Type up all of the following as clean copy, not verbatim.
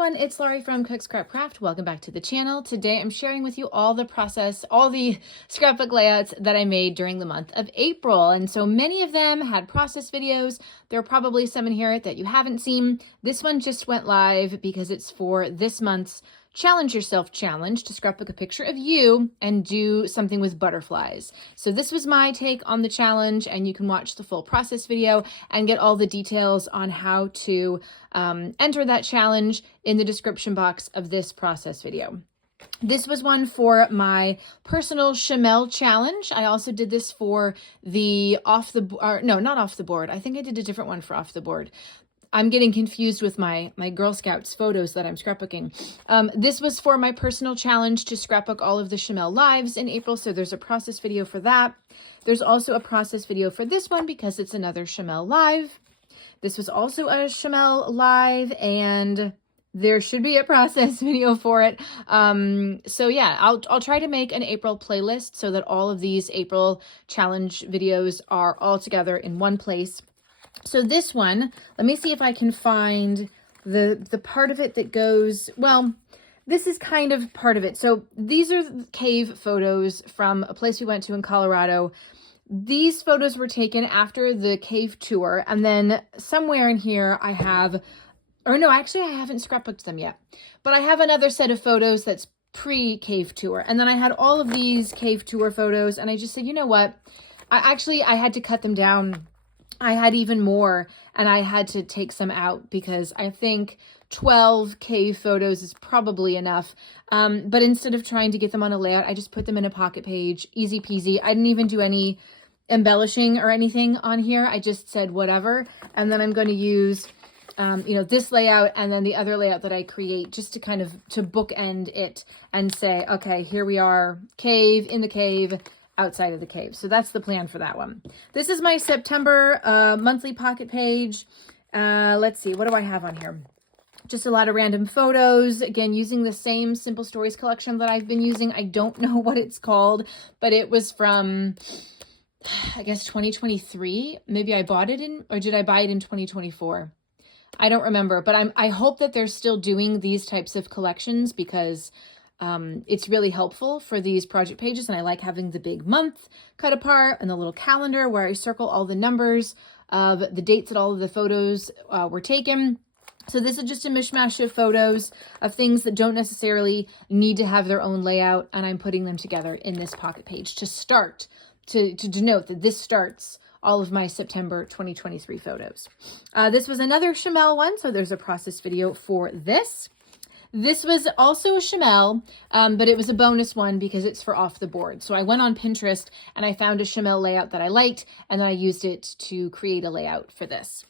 everyone, it's Laurie from Cook Scrap Craft. Welcome back to the channel. Today I'm sharing with you all the scrapbook layouts that I made during the month of April. And so many of them had process videos. There are probably some in here that you haven't seen. This one just went live because it's for this month's Challenge Yourself Challenge to scrapbook a picture of you and do something with butterflies. So this was my take on the challenge, and you can watch the full process video and get all the details on how to enter that challenge in the description box of this process video. This was one for my personal Shimelle challenge. I also did this for the not off the board. I think I did a different one for off the board. I'm getting confused with my Girl Scouts photos that I'm scrapbooking. This was for my personal challenge to scrapbook all of the Shimelle Lives in April, so there's a process video for that. There's also a process video for this one because it's another Shimelle Live. This was also a Shimelle Live, and there should be a process video for it. So yeah, I'll try to make an April playlist so that all of these April challenge videos are all together in one place. So this one, let me see if I can find the part of it that goes, well, this is kind of part of it. So these are cave photos from a place we went to in Colorado. These photos were taken after the cave tour. And then somewhere in here I have, or no, actually I haven't scrapbooked them yet, but I have another set of photos that's pre-cave tour. And then I had all of these cave tour photos, and I just said, you know what? I had to cut them down. I had even more, and I had to take some out because I think 12 cave photos is probably enough. But instead of trying to get them on a layout, I just put them in a pocket page, easy peasy. I didn't even do any embellishing or anything on here. I just said whatever. And then I'm going to use, this layout and then the other layout that I create just to kind of to bookend it and say, okay, here we are, cave, in the cave, outside of the cave. So that's the plan for that one. This is my September monthly pocket page. Let's see, what do I have on here? Just a lot of random photos. Again, using the same Simple Stories collection that I've been using. I don't know what it's called, but it was from, I guess, 2023. Maybe I bought it in, or did I buy it in 2024? I don't remember, but I hope that they're still doing these types of collections because it's really helpful for these project pages, and I like having the big month cut apart and the little calendar where I circle all the numbers of the dates that all of the photos were taken. So this is just a mishmash of photos of things that don't necessarily need to have their own layout, and I'm putting them together in this pocket page to start, to denote that this starts all of my September 2023 photos. This was another Shimelle one, so there's a process video for this. This was also a Shimelle, but it was a bonus one because it's for off the board. So I went on Pinterest and I found a Shimelle layout that I liked, and then I used it to create a layout for this.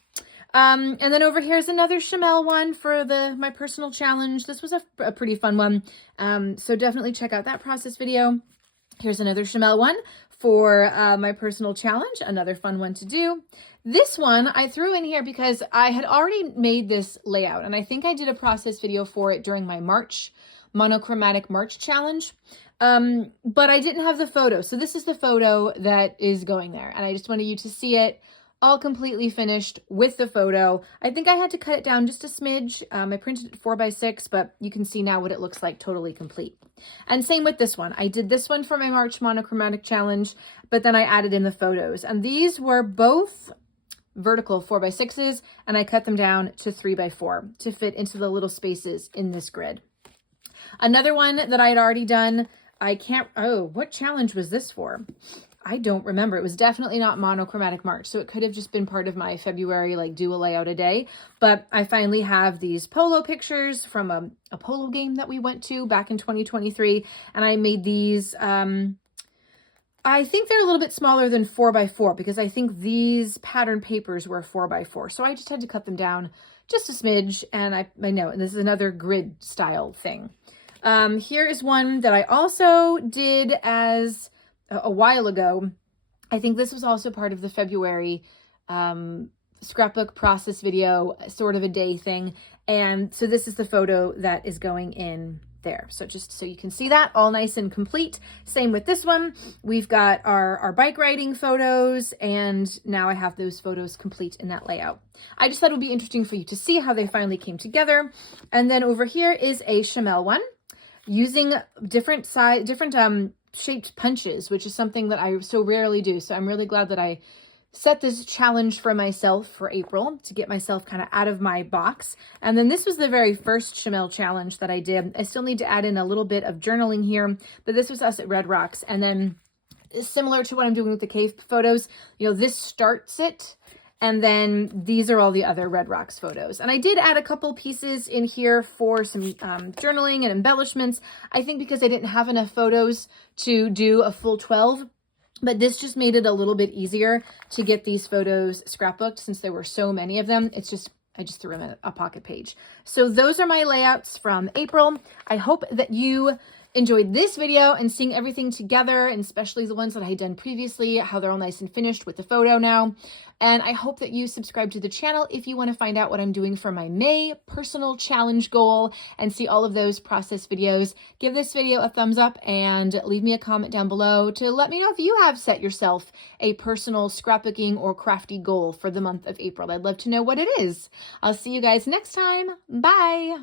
And then over here is another Shimelle one for my personal challenge. This was a pretty fun one. So definitely check out that process video. Here's another Shimelle one for my personal challenge, another fun one to do. This one I threw in here because I had already made this layout, and I think I did a process video for it during my monochromatic March challenge, but I didn't have the photo. So this is the photo that is going there, and I just wanted you to see it all completely finished with the photo. I think I had to cut it down just a smidge. I printed it 4x6, but you can see now what it looks like totally complete. And same with this one. I did this one for my March monochromatic challenge, but then I added in the photos, and these were both vertical 4x6s, and I cut them down to 3x4 to fit into the little spaces in this grid. Another one that I had already done, what challenge was this for? I don't remember. It was definitely not monochromatic March, so it could have just been part of my February, like, do a layout a day. But I finally have these polo pictures from a polo game that we went to back in 2023, and I made these, I think they're a little bit smaller than 4x4 because I think these pattern papers were 4x4. So I just had to cut them down just a smidge, and I know, and this is another grid style thing. Here is one that I also did as a while ago. I think this was also part of the February scrapbook process video, sort of a day thing. And so this is the photo that is going in there. So just so you can see that all nice and complete. Same with this one. We've got our bike riding photos, and now I have those photos complete in that layout. I just thought it would be interesting for you to see how they finally came together. And then over here is a Shimelle one using different shaped punches, which is something that I so rarely do. So I'm really glad that I set this challenge for myself for April to get myself kind of out of my box. And then this was the very first Shimelle challenge that I did. I still need to add in a little bit of journaling here, but this was us at Red Rocks. And then similar to what I'm doing with the cave photos, you know, this starts it. And then these are all the other Red Rocks photos. And I did add a couple pieces in here for some journaling and embellishments. I think because I didn't have enough photos to do a full 12, but this just made it a little bit easier to get these photos scrapbooked since there were so many of them. I just threw them in a pocket page. So those are my layouts from April. I hope that you enjoyed this video and seeing everything together, and especially the ones that I had done previously, how they're all nice and finished with the photo now. And I hope that you subscribe to the channel if you want to find out what I'm doing for my May personal challenge goal and see all of those process videos. Give this video a thumbs up and leave me a comment down below to let me know if you have set yourself a personal scrapbooking or crafty goal for the month of April. I'd love to know what it is. I'll see you guys next time. Bye.